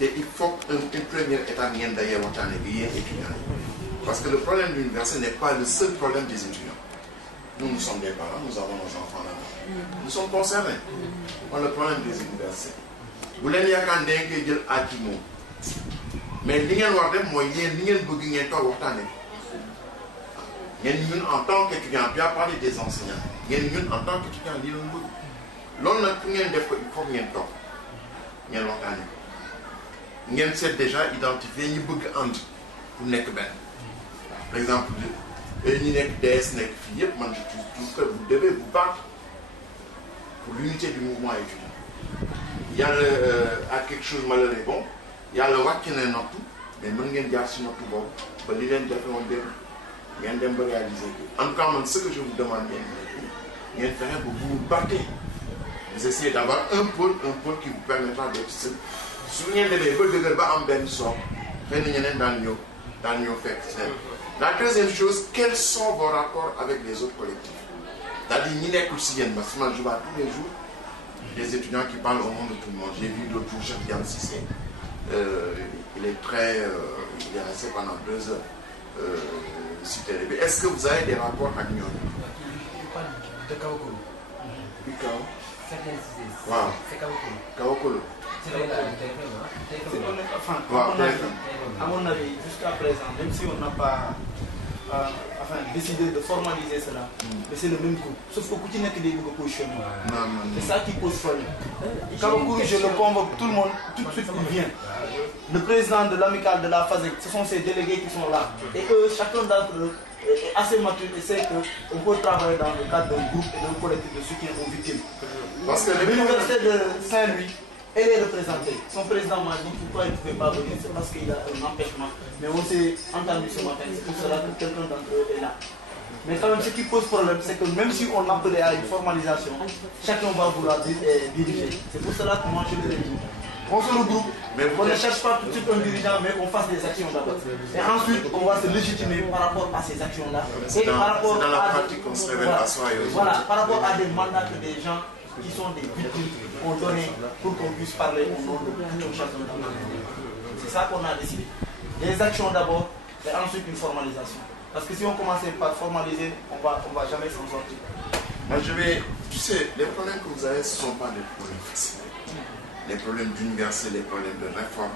Et il faut une première étape d'ailleurs étudiants. Parce que le problème de l'université n'est pas le seul problème des étudiants. Nous sommes des parents, nous avons nos enfants là-bas. Nous sommes concernés par le problème des universités. Vous l'avez dit quand vous avez dit mais ce que vous avez dit, c'est que vous avez dit en tant qu'étudiant, bien parler des enseignants. Nous, en tant qu'étudiant, nous avons dit. L'on a pris il faut que vous ayez vous avez déjà identifié les bugs pour nekk ben. Par exemple, ni nek DS nek fi yépp man je trouve que vous devez vous battre pour l'unité du mouvement étudiant. Il y a quelque chose malheureux bon, il y a le wàcc ne nottu mais mën ngeen jaar si nottu boobu ba li leen defe woon dem ngeen dem ba réaliser ko. En tout cas man ce que je vous demande ngeen fexe ba vous battez. Vous essayez d'avoir un pôle qui vous permettra d'être seul. Si vous avez des ba am benn sort, la deuxième chose, quels sont vos rapports avec les autres collectifs? C'est-à-dire, parce que moi je vois tous les jours des étudiants qui parlent au nom de tout le monde. J'ai vu l'autre jour Cheikh Diam Cissé. Il est resté pendant 2 heures. Est-ce que vous avez des rapports avec nous? De Kawokolo. Wow. C'est Kawokolo. Kawokolo. À mon avis, jusqu'à présent, même si on n'a pas décidé de formaliser cela, mais c'est le même coup. Sauf que Kouti n'est que des positionnements. C'est ça qui pose problème. Kawokolo, je le convoque, tout le monde, tout de suite il vient. Le président de l'amicale de la FASEC, ce sont ces délégués qui sont là. Et eux, chacun d'entre eux est assez mature et sait qu'on peut travailler dans le cadre d'un groupe et d'un collectif de soutien aux victimes. Parce que l'université de Saint-Louis, elle est représentée. Son président m'a dit pourquoi il ne pouvait pas venir, c'est parce qu'il a un empêchement. Mais on s'est entendu ce matin, c'est pour cela que quelqu'un d'entre eux est là. Mais quand même, ce qui pose problème, c'est que même si on appelait à une formalisation, chacun va vouloir diriger. C'est pour cela que moi je le dis. On se regroupe, on ne cherche pas tout de suite un dirigeant, mais on fasse des actions d'abord. Et ensuite, on va se légitimer par rapport à ces actions-là. Et par rapport dans la à pratique qu'on se révèle à soi et aux autres. voilà, par rapport à des mandats que des gens qui sont des victimes ont donné pour qu'on puisse parler au nom de tout un chacun dans le monde. C'est ça qu'on a décidé. Des actions d'abord, et ensuite une formalisation. Parce que si on commençait par formaliser, on va jamais s'en sortir. Moi tu sais, les problèmes que vous avez, ce ne sont pas des problèmes faciles. Les problèmes d'université, les problèmes de réforme.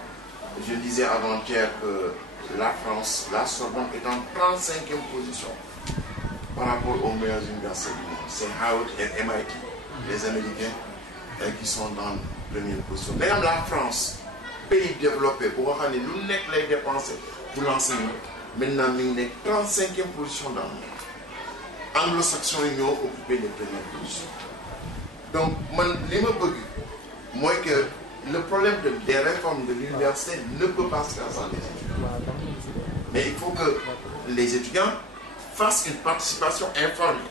Je disais avant-hier que la France, la Sorbonne est en 35e position par rapport aux meilleures universités du monde. C'est Harvard et MIT, les Américains, qui sont dans la première position. Même la France, pays développé, pour voir les dépenses pour l'enseignement, maintenant, il est 35e position dans le monde. Anglo-saxons, ils ont occupé les premières positions. Donc, moi, que le problème des réformes de l'université ne peut pas se faire sans les étudiants. Mais il faut que les étudiants fassent une participation informée.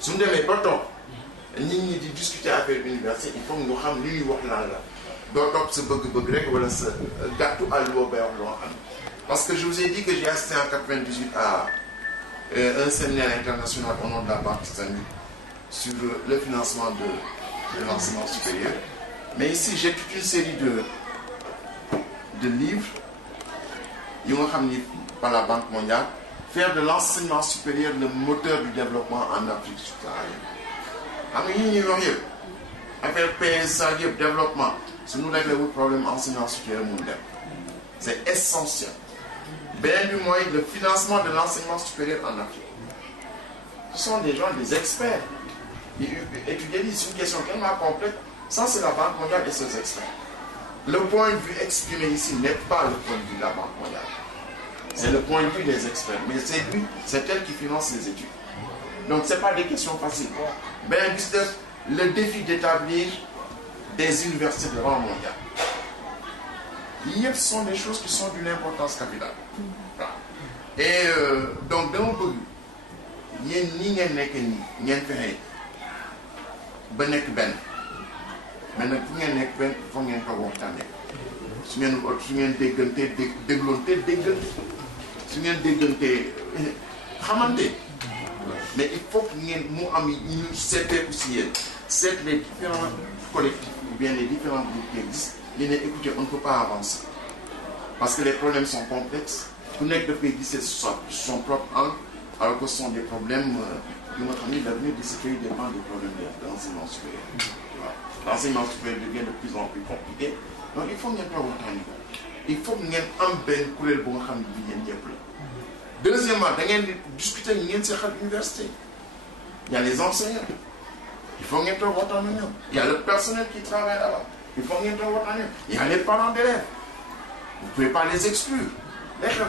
Si nous ne pas tôt, nous discuter avec l'université, il faut que nous sachions ce qu'on a là. D'autres se gâteau à l'eau. Parce que je vous ai dit que j'ai assisté en 1998 à un séminaire international au nom de la Banque islamique sur le financement de l'enseignement supérieur. Mais ici, j'ai toute une série de livres par la Banque mondiale. Faire de l'enseignement supérieur le moteur du développement en Afrique subsaharienne. Affaire PSA, développement. Si nous réglons le problème enseignement supérieur mondial, c'est essentiel. Bien du moins, le financement de l'enseignement supérieur en Afrique. Ce sont des gens, des experts. Étudier, c'est une question tellement complète. Ça, c'est la Banque mondiale et ses experts. Le point de vue exprimé ici n'est pas le point de vue de la Banque mondiale. C'est le point de vue des experts. Mais c'est elle qui finance les études. Donc, ce n'est pas des questions faciles. Mais le défi d'établir des universités de rang mondial. Ce sont des choses qui sont d'une importance capitale. Voilà. Et donc, dans le pays, il y a ni mais nag fu ngeen nekk benn foog ngeen toog waxtaanee su ngeen déggante su ngeen déggante xamante mais il faut que ngeen mu am ñu seetee aussi yéen seet les différents collectifs ou bien les différents groupes qui existent écoutez, on ne peut pas avancer. Parce que les problèmes sont complexes. Tout n'est que pays dit son propre angle, alors que ce sont des problèmes de notre ami, l'avenir de ce pays dépend des problèmes d'enseignement supérieur. L'enseignement supérieur devient de plus en plus compliqué. Donc il faut qu'il y ait un il faut qu'il y ait un ben courriel bon xam ne. Deuxièmement, discuter avec l'université. Il y a les enseignants. Il faut qu'il y ait un il y a le personnel qui travaille là-bas. Il faut qu'il y ait un il y a les parents d'élèves. Vous ne pouvez pas les exclure.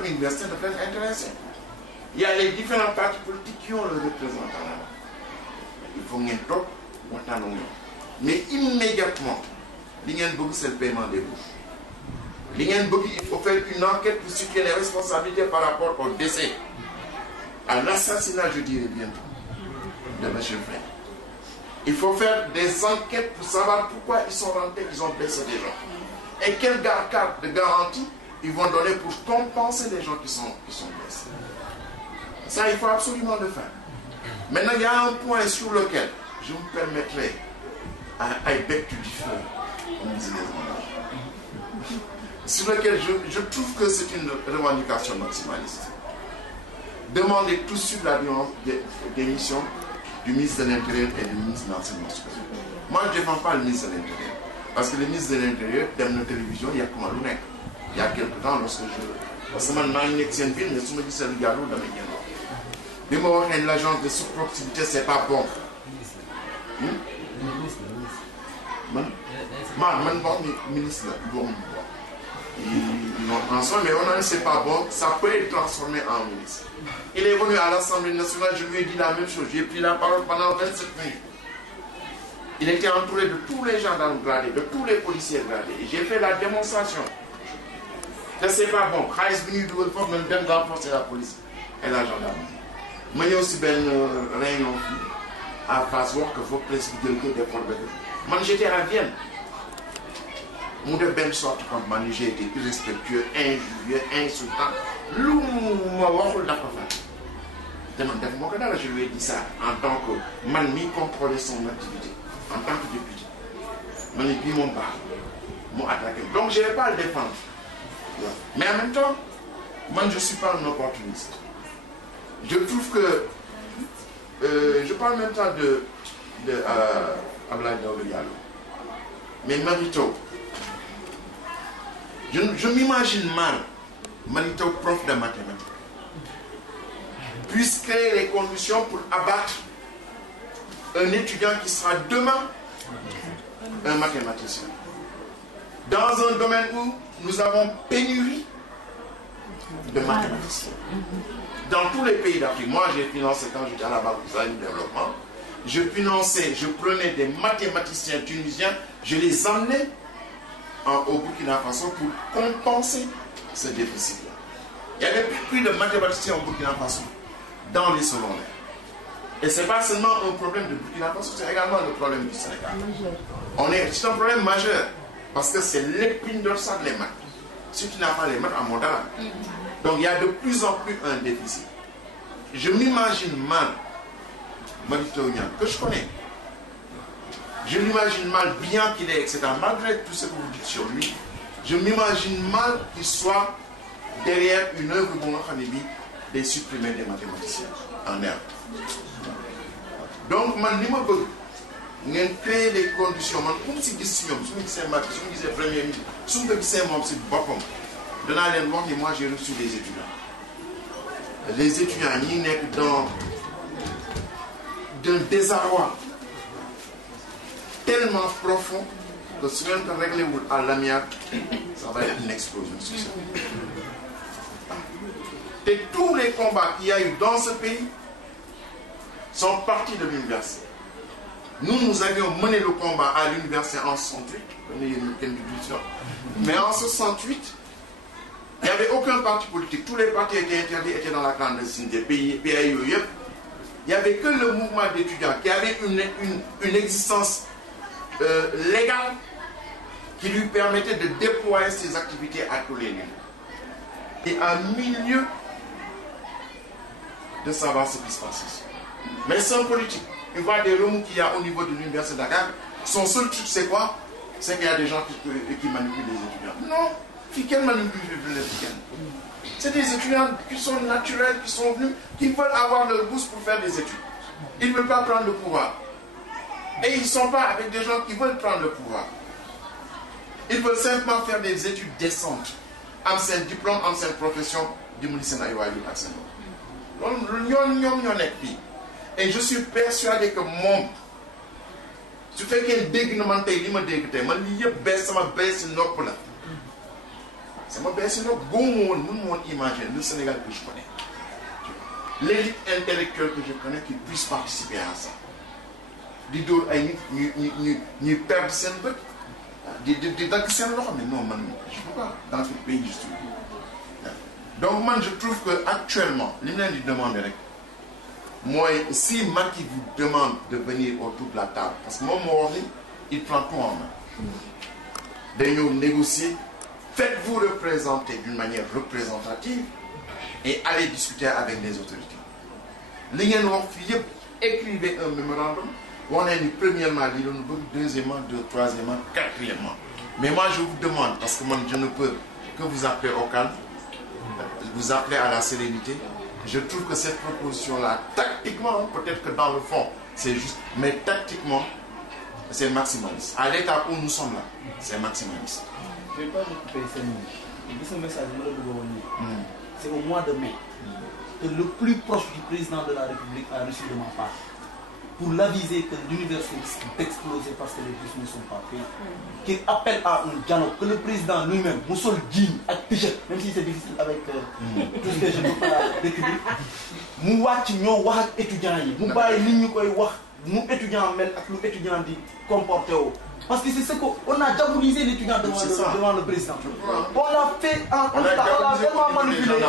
L'université ne peut être intéressée. Il y a les différents partis politiques qui ont le représentant là-bas. Il faut qu'il y ait un mais immédiatement, c'est le paiement des bourses. Il faut faire une enquête pour situer les responsabilités par rapport au décès, à l'assassinat, je dirais bientôt, de M. Frey. Il faut faire des enquêtes pour savoir pourquoi ils sont rentrés, ils ont blessé des gens. Et quelle carte de garantie ils vont donner pour compenser les gens qui sont blessés. Ça, il faut absolument le faire. Maintenant, il y a un point sur lequel je me permettrai I beg to differ, comme disent les Anglais. Sur lequel je trouve que c'est une revendication maximaliste. Demandez tout de suite la démission du ministre de l'Intérieur et du ministre de l'Enseignement supérieur. Moi, je ne défends pas le ministre de l'Intérieur. Parce que le ministre de l'Intérieur, dans la télévision, il y a comme un lunex. Il y a quelque temps, lorsque parce que maintenant, il y a une ville, mais si je me dis que c'est le galop, dans les galons. Mais moi, l'agence de sous-proximité, c'est pas bon. Ministre, ils vont transformer, mais on ne sait pas bon, ça peut être transformé en ministre. Il est venu à l'Assemblée nationale, je lui ai dit la même chose, j'ai pris la parole pendant 27 minutes. Il était entouré de tous les gendarmes gradés, de tous les policiers gradés. Et j'ai fait la démonstration. Que c'est pas bon. Khaïs venu de l'autre même bien renforcer la police et la gendarmerie. Moi, il y a aussi une réunion à Faswar que faut précipiter des problèmes. Moi, j'étais à Vienne. Mon de belle sorte contre moi, j'ai été irrespectueux, injurieux, insultant. L'où m'a waxul dafa fa. Je lui ai dit ça en tant que man contrôler son activité, en tant que député. Man et puis mon bar, mon attaqué. Donc je ne vais pas le défendre. Mais en même temps, moi je ne suis pas un opportuniste. Je trouve que je parle en même temps de Abdoulaye Daouda Diallo. Mais Marito, je m'imagine mal Marito, prof de mathématiques, puisse créer les conditions pour abattre un étudiant qui sera demain un mathématicien. Dans un domaine où nous avons pénurie de mathématiciens. Dans tous les pays d'Afrique, moi j'ai financé quand j'étais à la Banque du développement, je prenais des mathématiciens tunisiens, je les emmenais au Burkina Faso pour compenser ce déficit-là. Il y avait plus de mathématiciens au Burkina Faso dans les secondaires. Et ce n'est pas seulement un problème de Burkina Faso, c'est également le problème du Sénégal. C'est un problème majeur, parce que c'est l'épine dorsale les maths. Si tu n'as pas les maths en Mondala. Donc il y a de plus en plus un déficit. Je m'imagine mal Marito Niang, que je connais. Je m'imagine mal, bien qu'il est, etc. Malgré tout ce que vous dites sur lui, je m'imagine mal qu'il soit derrière une œuvre de Khanibi des supprimés des mathématiciens en herbe. Donc, je veux créer les conditions. Comme si je disais premier ministre, si je disais moi j'ai reçu des étudiants. Les étudiants, ils sont d'un désarroi tellement profond que si on peut régler à l'amiable, ça va être une explosion sociale. Et tous les combats qu'il y a eu dans ce pays sont partis de l'université. Nous avions mené le combat à l'université en 68, mais en 68, il n'y avait aucun parti politique. Tous les partis étaient interdits, étaient dans la clandestinité. Il n'y avait que le mouvement d'étudiants qui avait une existence légale qui lui permettait de déployer ses activités à tous les lieux. Et en milieu de savoir ce qui se passe ici. Mais sans politique. Il voit des remous qu'il y a au niveau de l'université de Dakar. Son seul truc, c'est quoi? c'est qu'il y a des gens qui manipulent les étudiants. Non, quel manipule les étudiants? C'est des étudiants qui sont naturels, qui sont venus, qui veulent avoir leur bourse pour faire des études. Ils ne veulent pas prendre le pouvoir. Et ils ne sont pas avec des gens qui veulent prendre le pouvoir. Ils veulent simplement faire des études décentes. Ancien diplôme, ancienne profession, du ministère de et je suis persuadé que mon, su fekkee dégg na man tey li ma dégg tey man lii yëpp bees sama bees si nopp la sama bees si nopp góomu woon mënu woon imaginer le Sénégal que je connais, l'élite intellectuelle que je connais qui puisse participer à ça di dóor ay nit ñuy perdre seen bët di dagg seen loxo mais non man je peux pas dans ce pays je suis. Donc moi je trouve que actuellement li mu leen di demander rek mooy si Macky vous demande de venir autour de la table parce que moom moo wax ni il prend tout en main dañoo négocier, faites-vous représenter d'une manière représentative et allez discuter avec les autorités. Li ngeen wax fii yëpp écrivez un mémorandum on est ni premièrement li doon bëgg, deuxièmement, troisièmement, quatrièmement. Mais moi je vous demande parce que moi je ne peux que vous appeler au calme, vous appeler à la sérénité. Je trouve que cette proposition-là, tactiquement, peut-être que dans le fond, c'est juste, mais tactiquement, c'est maximaliste. À l'état où nous sommes là, c'est maximaliste. Je ne vais pas recouper ces mots. Ce message, c'est au mois de mai que le plus proche du président de la République a reçu de ma part pour l'aviser que l'université risque d'exploser parce que les bourses ne sont pas payées. Qu'il appelle à un dialogue, que le président lui-même, Moussol Djim, avec t-shirt, même si c'est difficile avec tout ce que je ne peux pas décrire, nous avons des étudiants, nous avons des étudiants, nous étudiants qui comportent. Parce que c'est ce qu'on a diabolisé l'étudiant devant le président. On l'a fait, on l'a tellement manipulé.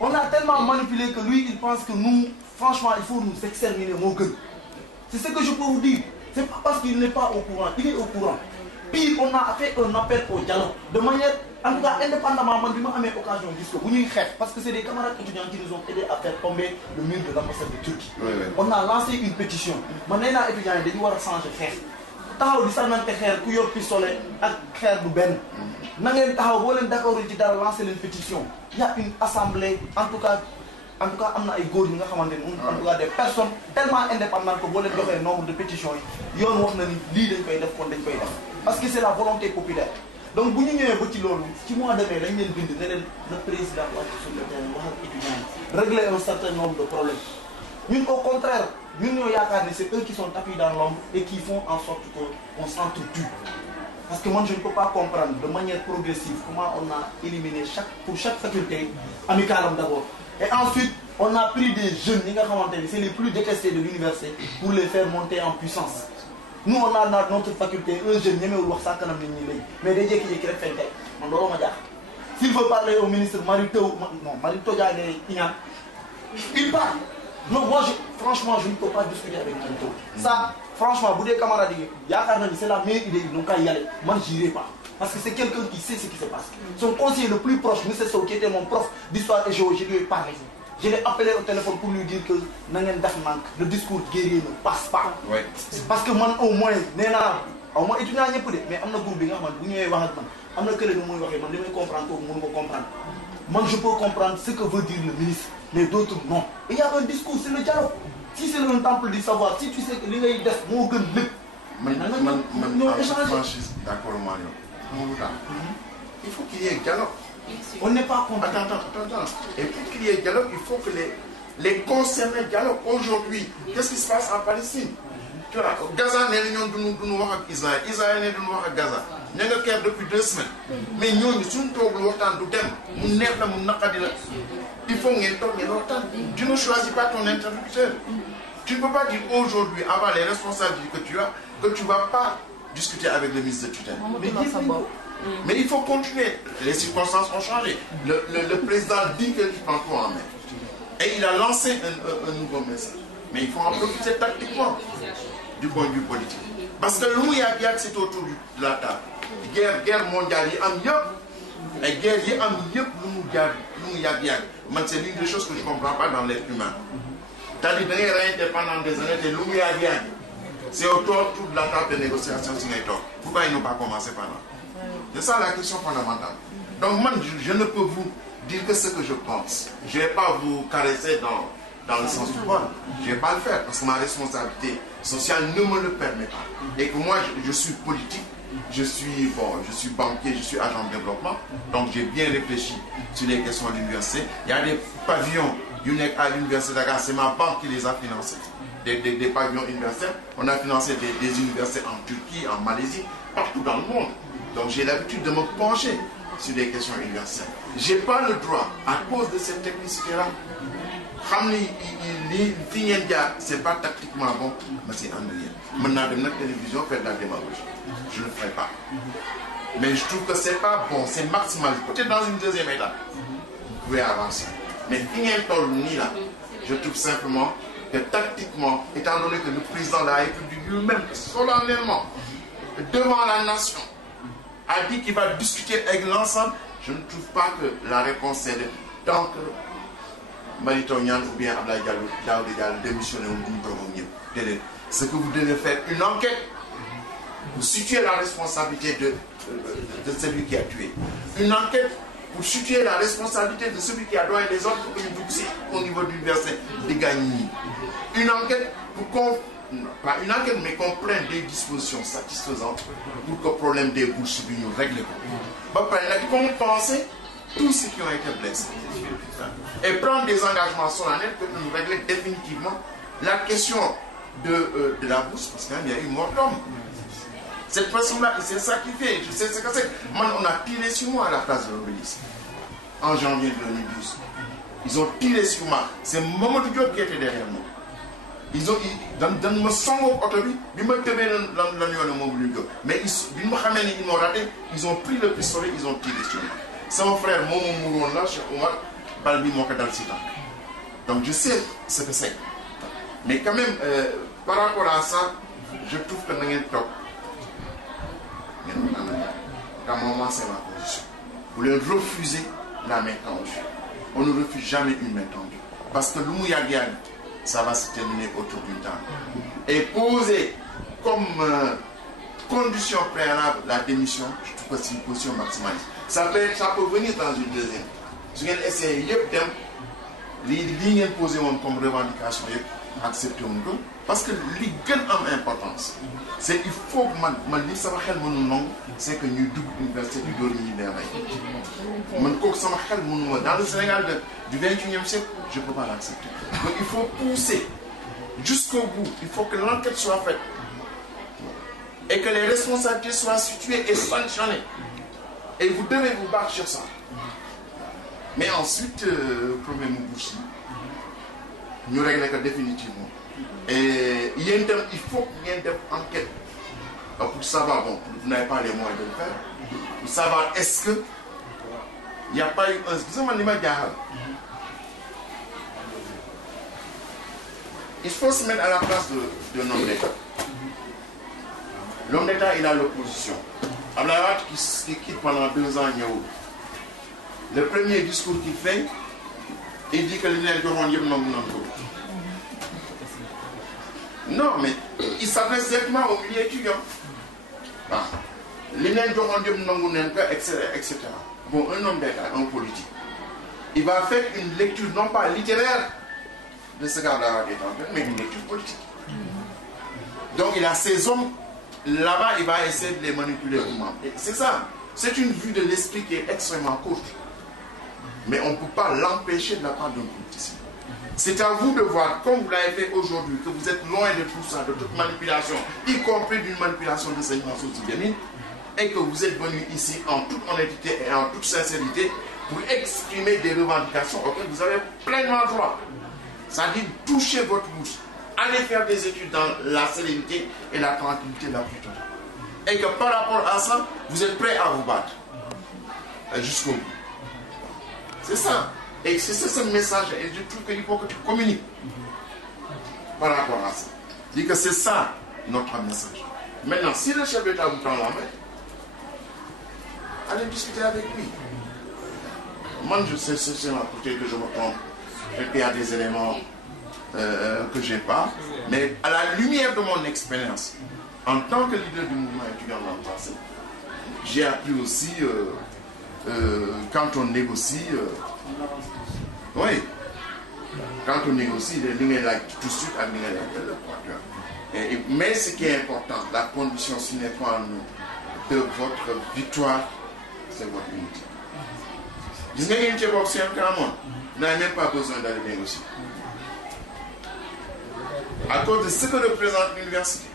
On a tellement manipulé que lui, il pense que nous, franchement, il faut nous exterminer, mon gueule. C'est ce que je peux vous dire. C'est pas parce qu'il n'est pas au courant, il est au courant. Puis on a fait un appel au dialogue. De manière, en tout cas, indépendamment, moi, je n'ai occasion de dire que parce que c'est des camarades étudiants qui nous ont aidés à faire tomber le mur de l'ambassade de Turquie. Oui. On a lancé une pétition. Maintenant, les étudiants, ils doivent changer de faire. Taxaw di sànnante xeer ku yor pistolet ak xeer bu benn na ngeen taxaw boo leen d'accord ci dara lancer leen pétition. Il y a une assemblée en tout cas am na ay góor yi nga xamante ni en tout cas des personnes tellement indépendantes que boo leen joxee nombre de pétitions yi yoon wax na ni lii dañ koy def kon dañ koy def parce que c'est la volonté populaire. Donc bu ñu ñëwee ba ci loolu ci mois de mai dañ leen bind ne leen le président wàcc sur le terrain wax ak étudiants yi régler un certain nombre de problèmes. Ñun au contraire ñun ñoo yaakaar ne c'est eux qui sont tapis dans l'ombre et qui font en sorte qu'on s'entretue. Parce que moi je ne peux pas comprendre de manière progressive comment on a éliminé pour chaque faculté amicalement d'abord. Et ensuite on a pris des jeunes, c'est les plus détestés de l'université pour les faire monter en puissance. Nous on a dans notre faculté un jeune mais des gens qui écrivent s'il veut parler au ministre Marito il parle. Non, moi, franchement, je ne peux pas discuter avec Marito. Ça, franchement, vous des camarades, c'est la meilleure idée, ils n'ont qu'à y aller. Moi, je n'irai pas. Parce que c'est quelqu'un qui sait ce qui se passe. Son conseiller le plus proche, M. Sow, qui était mon prof d'histoire et géologie, je lui ai parlé. Je l'ai appelé au téléphone pour lui dire que le discours guerrier ne passe pas. Ouais. Parce que moi, au moins, au moins, étudiant, mais il y a un groupe qui comprendre. Moi, je peux comprendre ce que veut dire le ministre, mais d'autres non. Et il y a un discours, c'est le dialogue. Si c'est le temple du savoir, si tu sais que les gens ils font d'accord, Mario. Il faut qu'il y ait dialogue. On n'est pas content. Attends. Et pour qu'il y ait dialogue, il faut que les concernés dialoguent. Aujourd'hui, qu'est-ce qui se passe en Palestine? Tu vois, Gaza n'est pas de Israël. Israël n'est pas de Gaza. Nous avons guerre depuis 2 semaines. Mais nous sommes tous les il faut que tu ne choisis pas ton interlocuteur. Tu ne peux pas dire aujourd'hui, avant les responsabilités que tu as, que tu ne vas pas discuter avec le ministre de tutelle. Mais il faut continuer. Les circonstances ont changé. Le président dit qu'il prend tout en main. Et il a lancé un nouveau message. Mais il faut en profiter tactiquement du point de vue politique. Parce que nous, c'est autour de la table. Guerre mondiale, il y a un yop. Et guerre, il y a un yop, c'est l'une des choses que je ne comprends pas dans l'être humain. C'est-à-dire que pendant des années, c'est autour de la table de négociation. Pourquoi ils n'ont pas commencé par là? C'est ça la question fondamentale. Donc moi, je ne peux vous dire que ce que je pense. Je ne vais pas vous caresser dans le sens du poil. Je ne vais pas le faire parce que ma responsabilité sociale ne me le permet pas. Et que moi, je suis politique, je suis banquier, je suis agent de développement. Donc j'ai bien réfléchi sur les questions de l'université. Il y a des pavillons à l'université de Dakar, c'est ma banque qui les a financés. Des pavillons universitaires. On a financé des universités en Turquie, en Malaisie, partout dans le monde. Donc j'ai l'habitude de me pencher sur des questions universitaires. Je n'ai pas le droit, à cause de cette technicité-là, c'est pas tactiquement bon, mais c'est ennuyeux. Maintenant, de notre télévision, faire de la démagogie. Je ne le ferai pas. Mais je trouve que c'est pas bon, c'est maximal. Peut-être dans une deuxième étape, vous pouvez avancer. Mais là, je trouve simplement que tactiquement, étant donné que le président de la République lui-même, solennellement, devant la nation, a dit qu'il va discuter avec l'ensemble, je ne trouve pas que la réponse est de tant que Maritonyan ou bien Ablaï Diallo démissionner au mieux. Ce que vous devez faire, une enquête, vous situez la responsabilité de celui qui a tué. Une enquête pour situer la responsabilité de celui qui a donné les ordres au niveau de l'université de Gagny. Une enquête pour qu'on, pas une enquête, mais qu'on prenne des dispositions satisfaisantes pour que le problème des bourses nous règle. Qu'on pense tous ceux qui ont été blessés et prendre des engagements solennels pour nous régler définitivement la question de la bourse, parce qu'il y a eu mort d'homme. Cette personne-là, c'est ça qui fait. Je sais ce que c'est. Moi, on a tiré sur moi à la place de l'Obélisque en janvier 2012. Ils ont tiré sur moi. C'est Mamadou Diop qui était derrière moi. Ils ont, dans me songo autobi, ils m'ont tenu mais ils m'ont raté, ils ont pris le pistolet, ils ont tiré sur moi. C'est mon frère, Momo Mouron là, chez Omar, Balbi Mokadal Sitan. Donc je sais ce que c'est. Mais quand même, par rapport à ça, je trouve que nous sommes top. Dans mon moment, c'est ma position. Vous leur refusez la main tendue. On ne refuse jamais une main tendue. Parce que l'Oumouyagian, ça va se terminer autour d'une table. Et poser comme condition préalable la démission, je trouve que c'est une position maximaliste. Ça peut venir dans une deuxième. Si vous essayez de les poser comme revendication, accepter un peu. Parce que les gains ont importance. C'est il faut que c'est que nous double l'université du dormir. Dans le Sénégal du 21e siècle, je ne peux pas l'accepter. Donc il faut pousser jusqu'au bout. Il faut que l'enquête soit faite. Et que les responsabilités soient situées et sanctionnées. Et vous devez vous battre sur ça. Mais ensuite, premier Moubouchi, nous réglons définitivement. Et il faut qu'il y ait une enquête pour savoir, bon, vous n'avez pas les moyens de le faire, pour savoir est-ce que il n'y a pas eu un... Il faut se mettre à la place de l'homme d'État. L'homme d'État, il a l'opposition. Ablaïwad qui quitte pendant 2 ans, le premier discours qu'il fait, il dit que les gens non, mais il s'adresse directement au milieu étudiant. Etc. Bon, un homme d'État, un politique, il va faire une lecture non pas littéraire de ce qu'Ablaïwad est en train, mais une lecture politique. Donc il a ces hommes, là-bas, il va essayer de les manipuler. C'est ça. C'est une vue de l'esprit qui est extrêmement courte. Mais on ne peut pas l'empêcher de la part d'un politicien. C'est à vous de voir, comme vous l'avez fait aujourd'hui, que vous êtes loin de tout ça, de toute manipulation, y compris d'une manipulation de Seigneur Soutibémine, et que vous êtes venu ici en toute honnêteté et en toute sincérité pour exprimer des revendications auxquelles vous avez pleinement droit. C'est-à-dire toucher votre bouche, aller faire des études dans la sérénité et la tranquillité la plus totale. Et que par rapport à ça, vous êtes prêt à vous battre jusqu'au bout. C'est ça. Et c'est ce message. Et je trouve qu'il faut que tu communiques par rapport à ça. Dis que c'est ça notre message. Maintenant, si le chef d'État vous prend la main, allez discuter avec lui. Moi, je sais, c'est un côté que je me trompe. Et qu'il y a des éléments que je n'ai pas. Mais à la lumière de mon expérience, en tant que leader du mouvement étudiant dans le passé, j'ai appris aussi, quand on négocie, oui, quand on négocie, les lignes là tout de suite à lignes là le procureur. Mais ce qui est important, la condition sine qua non de votre victoire, c'est votre unité. Vous avez une unité boxeur, vous n'avez même pas besoin d'aller négocier. À cause de ce que représente l'université,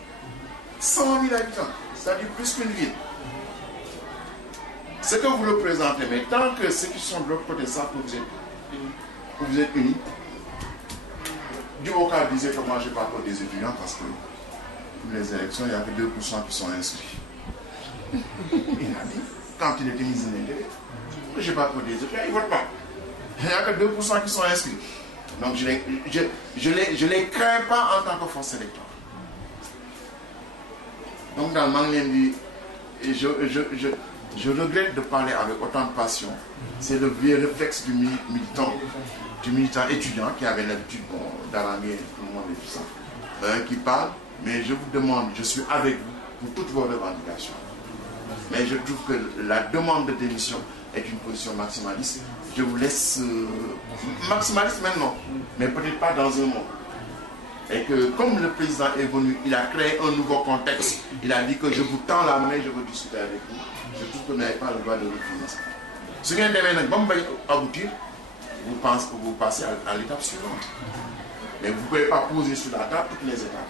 100 000 habitants, c'est-à-dire plus qu'une ville. Ce que vous représentez, mais tant que ceux qui sont de l'autre côté savent que vous êtes unis, Duboka disait que moi je n'ai pas peur des étudiants parce que pour les élections, il n'y a que 2% qui sont inscrits. Il a dit, quand il était mis en intérêt, que je n'ai pas peur des étudiants, ils ne votent pas. Il n'y a que 2% qui sont inscrits. Donc je ne les crains pas en tant que force électorale. Donc dans le Manglendi, je regrette de parler avec autant de passion. C'est le vieux réflexe du militant étudiant qui avait l'habitude d'aranger tout le monde et tout ça. Qui parle, mais je vous demande, je suis avec vous pour toutes vos revendications. Mais je trouve que la demande de démission est une position maximaliste. Je vous laisse maximaliste maintenant, mais peut-être pas dans un mois. Et que comme le président est venu, il a créé un nouveau contexte. Il a dit que je vous tends la main, je veux discuter avec vous. Je trouve que vous n'avez pas le droit de refuser ça. Ce qui est aboutir, vous passez à l'étape suivante. Mais vous ne pouvez pas poser sur la table toutes les étapes.